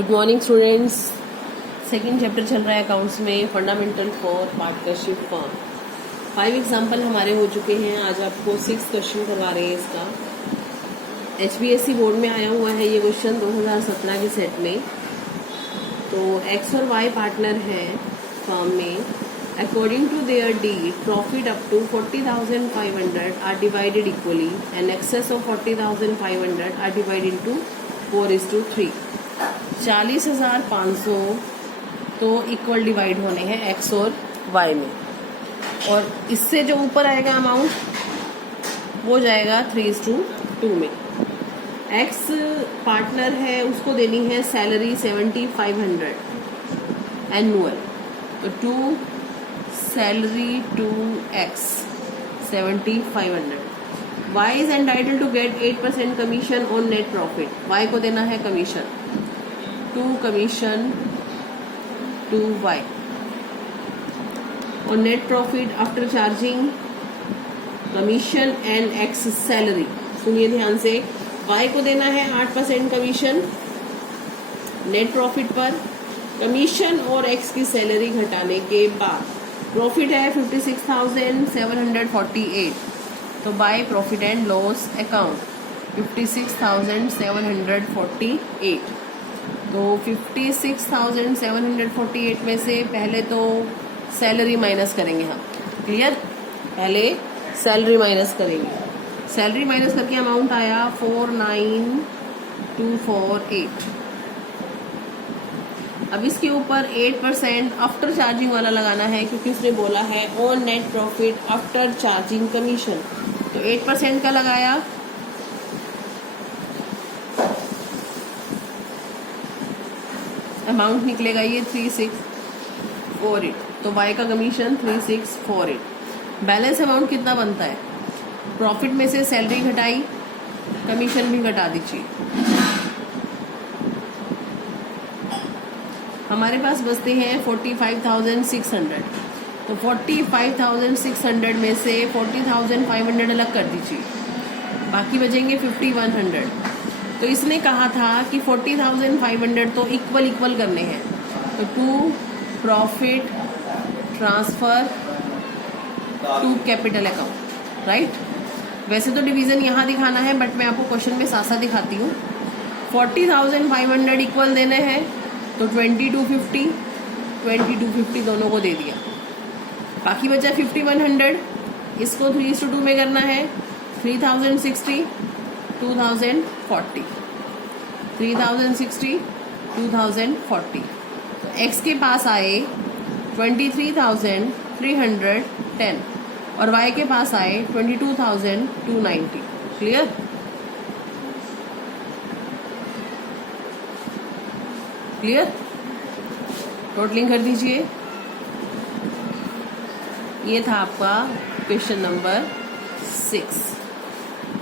Good morning students. Second chapter चल रहा है अकाउंट्स में, fundamental for partnership firm. 5 example हमारे हो चुके हैं। आज आपको 6 क्वेश्चन करवा रहे हैं इसका। HBSC बोर्ड में आया हुआ है ये क्वेश्चन 2017 के सेट में। तो X और Y पार्टनर है फर्म में। According to their deed profit up to 40,500 are divided equally and excess of 40,500 are divided into 4:3। 40,500 तो इक्वल डिवाइड होने हैं एक्स और वाई में, और इससे जो ऊपर आएगा अमाउंट वो जाएगा 3:2 में। एक्स पार्टनर है, उसको देनी है सैलरी 7,500 एनुअल, तो to salary to X 7,500। Y is entitle to get 8% commission on net profit. Y को देना है commission, to commission to Y और net profit after charging commission and X salary. सुनिए ध्यान से, वाई को देना है 8% कमीशन नेट प्रॉफिट पर, कमीशन और एक्स की सैलरी घटाने के बाद प्रॉफिट है 56,748। तो by profit and loss account 56,748। तो 56,748 में से पहले तो सैलरी माइनस करेंगे हम। क्लियर? पहले सैलरी माइनस करेंगे। सैलरी माइनस करके अमाउंट आया 49,248। अब इसके ऊपर 8% आफ्टर चार्जिंग वाला लगाना है, क्योंकि उसने बोला है on net profit after charging commission. तो 8% का लगाया, अमाउंट निकलेगा ये 3648। तो वाई का कमीशन 3648। बैलेंस अमाउंट कितना बनता है? प्रॉफिट में से सैलरी घटाई, कमीशन भी घटा दीजिए। हमारे पास बचते हैं 45,600। तो 45,600 में से 40,500 अलग कर दीजिए, बाकी बचेंगे 5,100। तो इसने कहा था कि 40,500 तो इक्वल करने हैं, तो to profit transfer to capital account, right? वैसे तो डिवीजन यहाँ दिखाना है, बट मैं आपको क्वेश्चन में साथ साथ दिखाती हूँ। 40,500 इक्वल देने हैं, तो 2250 2250 दोनों को दे दिया। बाकी बचा 5,100, इसको 3:2 में करना है। 3,060 2,040 3,060 2,040। तो एक्स के पास आए 23,310 और वाई के पास आए 22,290। क्लियर? क्लियर? टोटलिंग कर दीजिए। ये था आपका question number 6।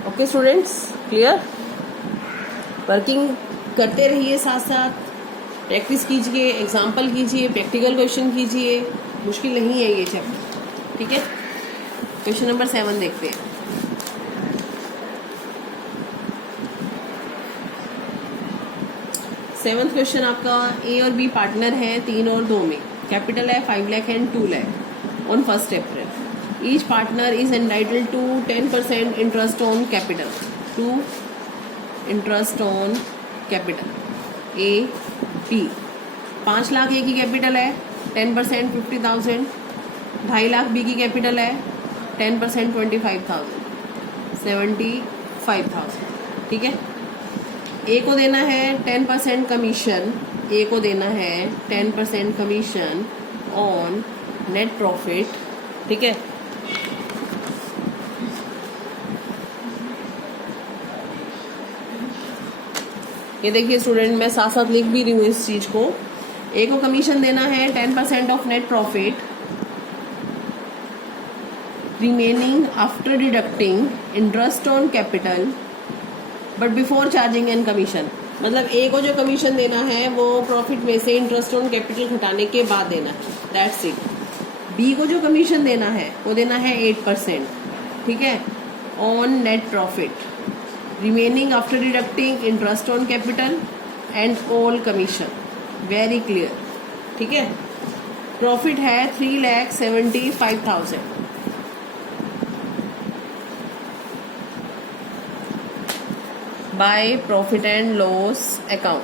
Okay students, clear? Working करते रहिए, साथ साथ प्रैक्टिस कीजिए, एग्जाम्पल कीजिए, प्रैक्टिकल क्वेश्चन कीजिए। मुश्किल नहीं है ये चैप्टर, ठीक है? क्वेश्चन नंबर 7 देखते हैं। सेवंथ क्वेश्चन आपका, ए और बी पार्टनर है 3 और 2 में। कैपिटल है 5 lakh and 2 lakh on 1 April. Each partner is entitled to 10% interest on capital. To interest on capital A B. 5 lakh A की कैपिटल है, 10% 50,000। 2.5 लाख बी की कैपिटल है, 10% 25,000 75,000। ठीक है? ए को देना है 10% कमीशन, ए को देना है 10% कमीशन ऑन नेट प्रॉफिट। ठीक है? ये देखिए स्टूडेंट, मैं साथ साथ लिख भी रही हूँ इस चीज को। ए को कमीशन देना है 10% of net profit remaining after deducting interest on capital but before charging and commission. मतलब ए को जो कमीशन देना है वो प्रॉफिट में से इंटरेस्ट ऑन कैपिटल घटाने के बाद देना है, दैट्स इट। बी को जो कमीशन देना है वो देना है 8%, ठीक है, on net profit remaining after deducting interest on capital and all commission, very clear. ठीक है, प्रॉफिट है 3,75,000। Bye profit and loss account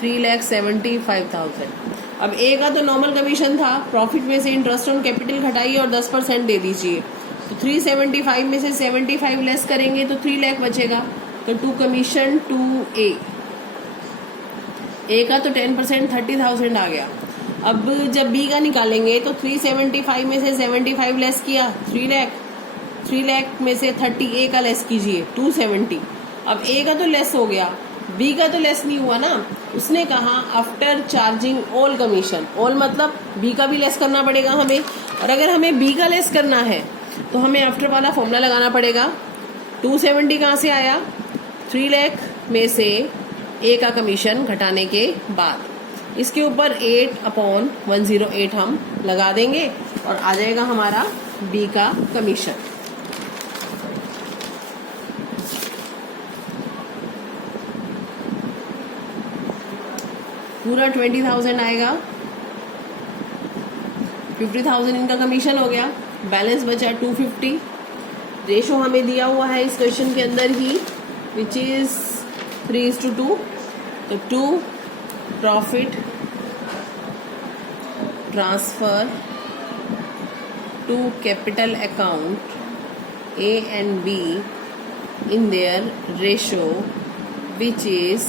3,75,000। अब ए का तो नॉर्मल कमीशन था, प्रॉफिट में से इंटरेस्ट ऑन कैपिटल घटाइए और 10% दे दीजिए। तो 375 में से 75 लेस करेंगे तो 3 लाख बचेगा। तो टू कमीशन टू ए का तो 10% 30,000 आ गया। अब जब बी का निकालेंगे तो 375 में से 75 लेस किया 3 लाख, 3 लाख में से 30 ए का लेस कीजिए 270। अब ए का तो लेस हो गया, बी का तो लेस नहीं हुआ ना। उसने कहा after charging all commission, all मतलब बी का भी लेस करना पड़ेगा हमें। और अगर हमें बी का लेस करना है तो हमें आफ्टर वाला फॉर्मूला लगाना पड़ेगा। 270 कहाँ से आया? 3 लाख में से ए का कमीशन घटाने के बाद इसके ऊपर 8/108 हम लगा देंगे और आ जाएगा हमारा बी का कमीशन। पूरा 20,000 आएगा, 50,000 इनका कमीशन हो गया, बैलेंस बचा 250। रेशो हमें दिया हुआ है इस क्वेश्चन के अंदर ही, विच इज 3:2। तो 2 profit transfer to capital account A and B in their ratio which is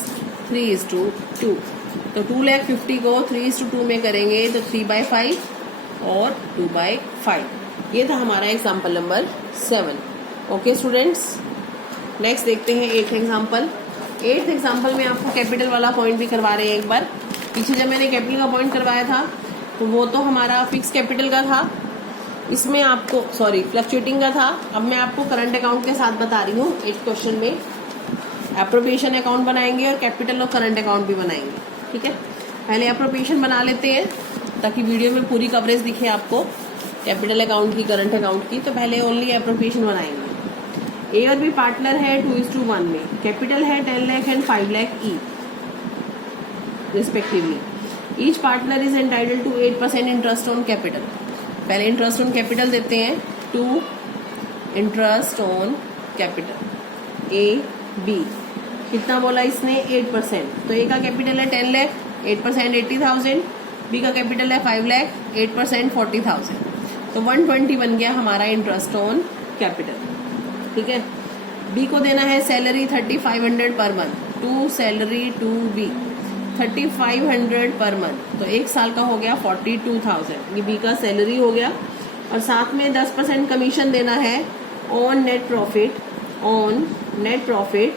3:2। तो 2,50,000 को 3:2 में करेंगे तो 3/5 और 2/5। ये था हमारा example number 7। Okay students, next देखते हैं 8th एग्जाम्पल। 8th एग्जाम्पल में आपको कैपिटल वाला पॉइंट भी करवा रहे हैं एक बार। पीछे जब मैंने कैपिटल का पॉइंट करवाया था तो वो तो हमारा फिक्स कैपिटल का था, इसमें आपको फ्लक्चुएटिंग का था। अब मैं आपको करंट अकाउंट के साथ बता रही हूँ। 8th क्वेश्चन में एप्रोप्रिएशन अकाउंट बनाएंगे और कैपिटल और करंट अकाउंट भी बनाएंगे। ठीक है, पहले एप्रोप्रिएशन बना लेते हैं ताकि वीडियो में पूरी कवरेज दिखे आपको कैपिटल अकाउंट की, करंट अकाउंट की। तो पहले ओनली एप्रोप्रिएशन बनाएंगे। ए और बी पार्टनर है 2:1 में, कैपिटल है 10 लाख एंड 5 लाख ई respectively. Each partner is entitled to 8% interest on capital. पहले इंटरेस्ट ऑन कैपिटल देते हैं, 2 interest on capital A B. कितना बोला इसने? 8%। तो ए का कैपिटल है 10 लाख, 8% 80,000। बी का कैपिटल है 5 लाख, 8% 40,000। तो 120 बन गया हमारा इंटरेस्ट ऑन कैपिटल। ठीक है, बी को देना है salary 3,500 per month, to salary to B 3,500 per month. तो एक साल का हो गया 42,000, ये बी का सैलरी हो गया। और साथ में 10% कमीशन देना है on net profit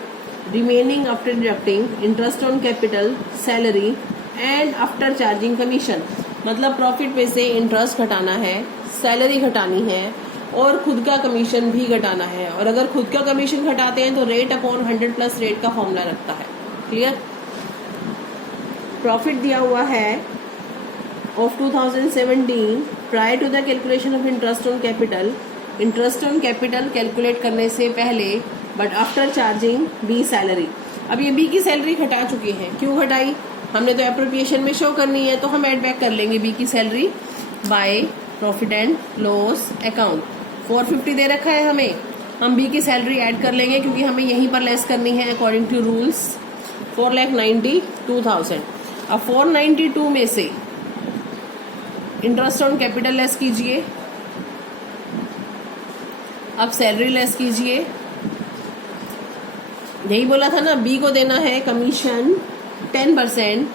remaining after deducting interest on capital, salary and after charging commission. मतलब प्रॉफिट में से इंटरेस्ट घटाना है, सैलरी घटानी है और खुद का कमीशन भी घटाना है। और अगर खुद का कमीशन घटाते हैं तो रेट अपॉन 100 प्लस रेट का फॉर्मूला रखता है। क्लियर? प्रॉफिट दिया हुआ है of 2017 prior to the calculation of interest on capital. Interest on capital calculate करने से पहले, but after charging B salary. अब ये बी की सैलरी घटा चुकी है, क्यों घटाई? हमने तो एप्रोप्रिएशन में शो करनी है, तो हम एड बैक कर लेंगे बी की salary bye profit and loss account. 450 दे रखा है हमें, हम बी की सैलरी ऐड कर लेंगे क्योंकि हमें यहीं पर लेस करनी है अकॉर्डिंग टू रूल्स। 4,92,000। अब 492 में से इंटरेस्ट ऑन कैपिटल लेस कीजिए, अब सैलरी लेस कीजिए। यही बोला था ना, बी को देना है commission 10%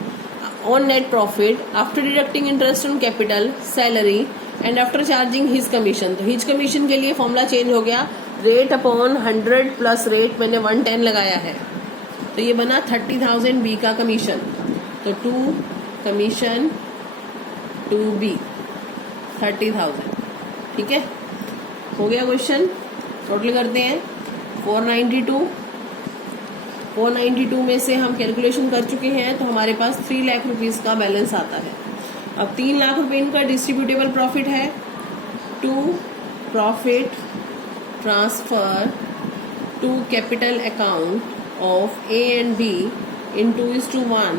on net profit after deducting interest on capital, salary and after charging his commission. तो हिज कमीशन के लिए फॉर्मूला चेंज हो गया, रेट अपॉन 100 प्लस रेट मैंने 110 लगाया है, तो ये बना 30,000 बी का कमीशन। तो 2 कमीशन टू बी 30,000। ठीक है, हो गया क्वेश्चन। टोटल करते हैं 492 में से हम कैलकुलेशन कर चुके हैं, तो हमारे पास 3 लाख रुपीस का बैलेंस आता है। अब 3 लाख रुपए इनका डिस्ट्रीब्यूटेबल प्रॉफिट है। To profit transfer to capital account of A and B in 2:1,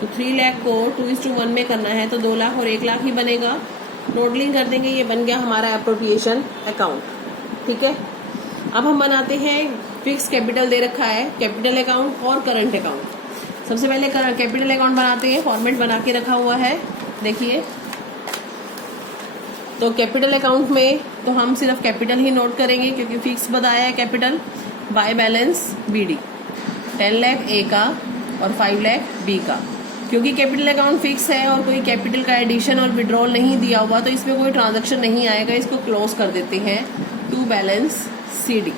तो 3 लाख को 2:1 में करना है तो 2 लाख और 1 लाख ही बनेगा। टोटलिंग कर देंगे, ये बन गया हमारा एप्रोप्रिएशन अकाउंट। ठीक है, अब हम बनाते हैं फिक्स कैपिटल दे रखा है, कैपिटल अकाउंट और करंट अकाउंट। सबसे पहले कैपिटल अकाउंट बनाते हैं, फॉर्मेट बना के रखा हुआ है, देखिए। तो कैपिटल अकाउंट में तो हम सिर्फ कैपिटल ही नोट करेंगे क्योंकि फिक्स बताया है capital. By balance BD 10 lakh A का और 5 लाख B का। क्योंकि कैपिटल अकाउंट फिक्स है और कोई कैपिटल का एडिशन और विड्रॉल नहीं दिया हुआ तो इसमें कोई ट्रांजैक्शन नहीं आएगा, इसको क्लोज कर देते हैं। To balance CD।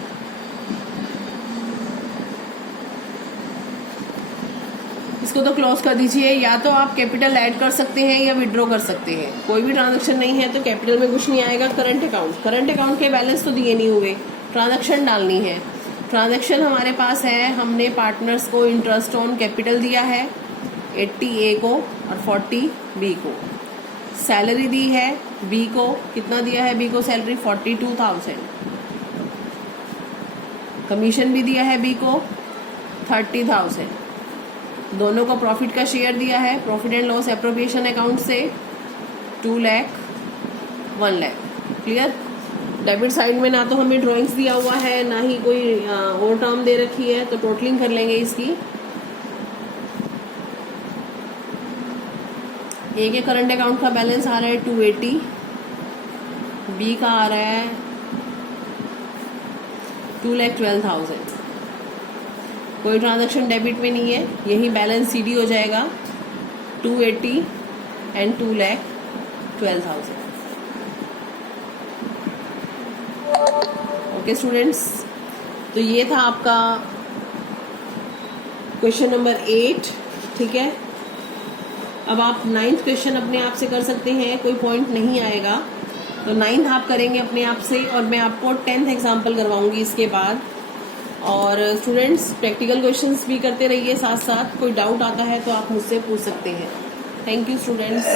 इसको तो क्लोज कर दीजिए। या तो आप कैपिटल ऐड कर सकते हैं या विड्रॉ कर सकते हैं, कोई भी ट्रांजैक्शन नहीं है तो कैपिटल में कुछ नहीं आएगा। करंट अकाउंट के बैलेंस तो दिए नहीं हुए, ट्रांजैक्शन डालनी है। ट्रांजैक्शन हमारे पास है, हमने पार्टनर्स को इंटरेस्ट ऑन कैपिटल दिया है 80 A को और 40 B को। सैलरी दी है B को, कितना दिया है B को सैलरी? 42,000। कमीशन भी दिया है B को 30,000। दोनों को प्रॉफिट का शेयर दिया है profit and loss appropriation account से 2 lakh 1 lakh. Clear? Debit side में ना तो हमें ड्राइंग्स दिया हुआ है ना ही कोई और टर्म दे रखी है, तो टोटलिंग कर लेंगे इसकी। A के करंट अकाउंट का बैलेंस आ रहा है 280, B का आ रहा है 2,12,000। कोई ट्रांजैक्शन डेबिट में नहीं है, यही बैलेंस CD हो जाएगा 280 एंड 2,12,000। ओके स्टूडेंट्स, तो ये था आपका क्वेश्चन नंबर 8। ठीक है, अब आप 9th क्वेश्चन अपने आप से कर सकते हैं, कोई पॉइंट नहीं आएगा। तो 9th आप करेंगे अपने आप से और मैं आपको 10th एग्जाम्पल करवाऊंगी इसके बाद। और स्टूडेंट्स प्रैक्टिकल क्वेश्चंस भी करते रहिए साथ साथ, कोई डाउट आता है तो आप मुझसे पूछ सकते हैं। Thank you students.